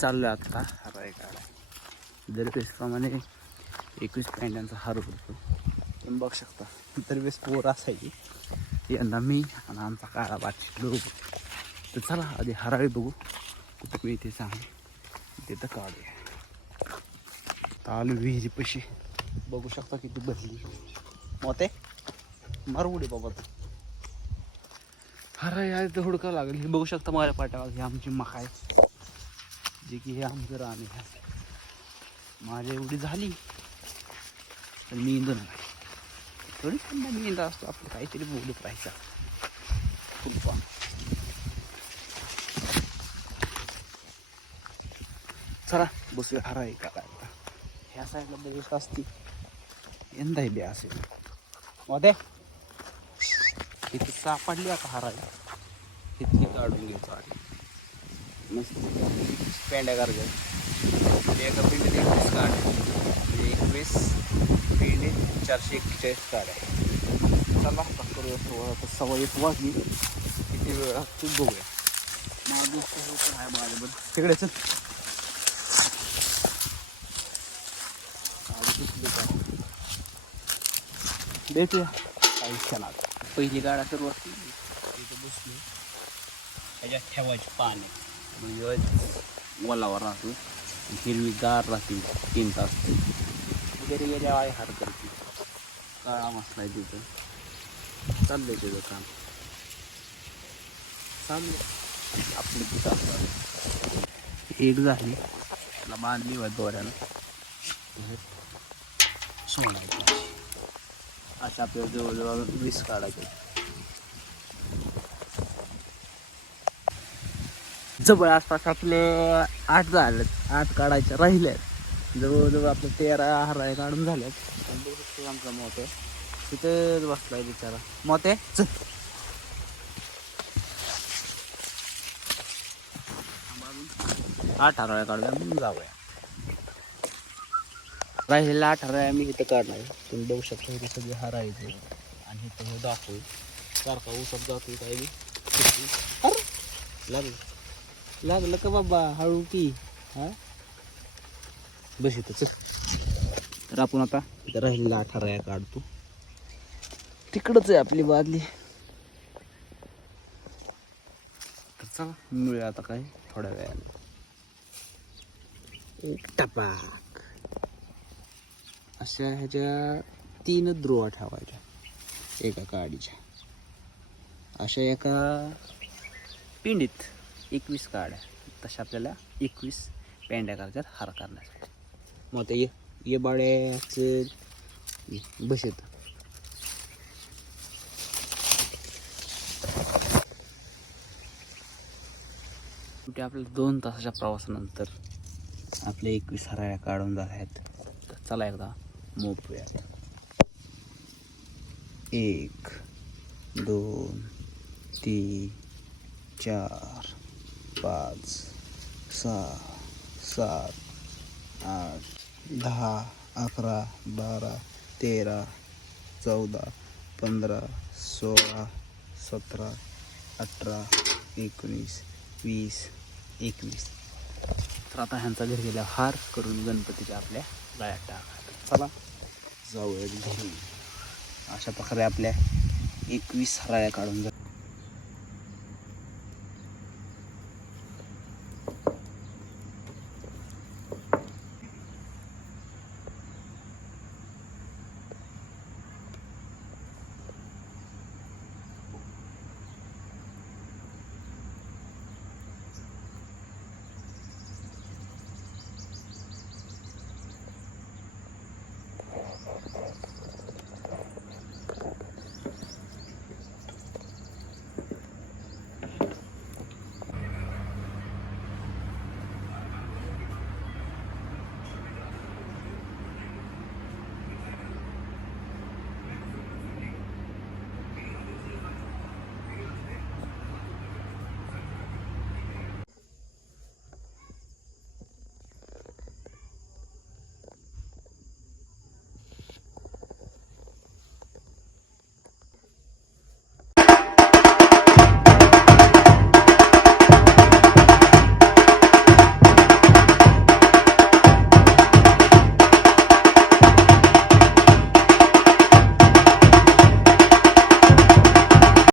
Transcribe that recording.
चाललो आहे आता हराय काढा दरवेळेसप्रमाणे एकवीस पॅन्टांचा हार होतो तुम्ही बघू शकता. दरवेळेस पोर असायची. यंदा मी आणि आमचा काळा बाटली लोक. तर चला आधी हराळी बघू. कुठं इथे सांग तिथं काढूया. ताल विहिरी पैसे बघू शकता किती भरली. मग ते उडी बाबा तू. हराळी आधी तर हुडका लागेल. हे बघू शकता माझ्या पाठ्यावर ही आमची मकाय जे की हे आमचं रान आहे. माझ्या एवढी झाली तर मी इंदून नाही. थोडी समजा मी इंदा असतो आपलं काहीतरी बोलत राहायचं. फुलपा चला बसूया हरा आहे का काय? ह्या साईडला बघू असती. यंदा बी असेल. मध्ये इथे सापडली आता हरायला. इतकी काढून घ्यायचं आधी. मस्त पेंड्या करायच्या एका पिंडीत एकवीस काढ म्हणजे एकवीस पिंडीत चारशे एक्केचाळीस काढ आहे चला करूया सुरुवात. सव्वा एक वाजली किती वेळ लागतो बघूया माझं आहे तिकडे चल. देते क्षणात पहिली गाडा सुरुवात इथं बसली ह्याच्यात ठेवायची पाणी म्हणजे ओलावर राहतो हिरवी गार राहते तीन तास वगैरे गेल्या आहे हार करते काळा मसला आहे तिथं चाललंय तुझं काम चाललं आपली तिथं एक झाली त्याला बांधली वा दोऱ्याला सोडायची अशा आपल्याला जवळजवळ वीस काढायचे. जवळ आसपास आपले आठ झाले आठ काढायचे राहिले. जवळजवळ आपले तेरा हराय काढून झाल्यात आमचा मोठे तिथेच बसलाय बिचारा. मोठे चल. आठ हराळ्या काढूया म्हणून जाऊया. राहिलेला आठ हराळ्या मी इथं काढणार तुम्ही बघू शकता इथे सगळे हरायचे आणि इथं दाखवू. सारखा उसप जातोय काय बी. अरे, लागलं. लागलं का बाबा? हळू की हा? बस इथं तर आपण आता इथं राहिलेला अठरा या काढतो. तिकडच आहे आपली बादली. तर चला मिळूया आता काय थोड्या वेळाने. एक टपाक. अशा ह्याच्या तीन द्रोवा ठेवायच्या. एका काडीच्या. अशा एका पिंडीत. एकवीस काड्या. तशा आपल्याला एकवीस पेंड्या करतात हार करण्यासाठी. मग आता ये ये बाड्याचं बसत कुठे आपल्याला दोन तासाच्या प्रवासानंतर आपल्या एकवीस हराळ्या काढून जात आहेत तर चला एकदा मोपूयात एक दोन तीन चार. पाच सहा सात आठ दहा अकरा बारा तेरा चौदा पंधरा सोळा सतरा अठरा एकोणीस वीस एकवीस. तर आता ह्यांचा घरी गेला हार करून गणपतीच्या आपल्या गळ्यात टाका चला जाऊया घरी. अशा प्रकारे आपल्या एकवीस हराळ्या काढून जा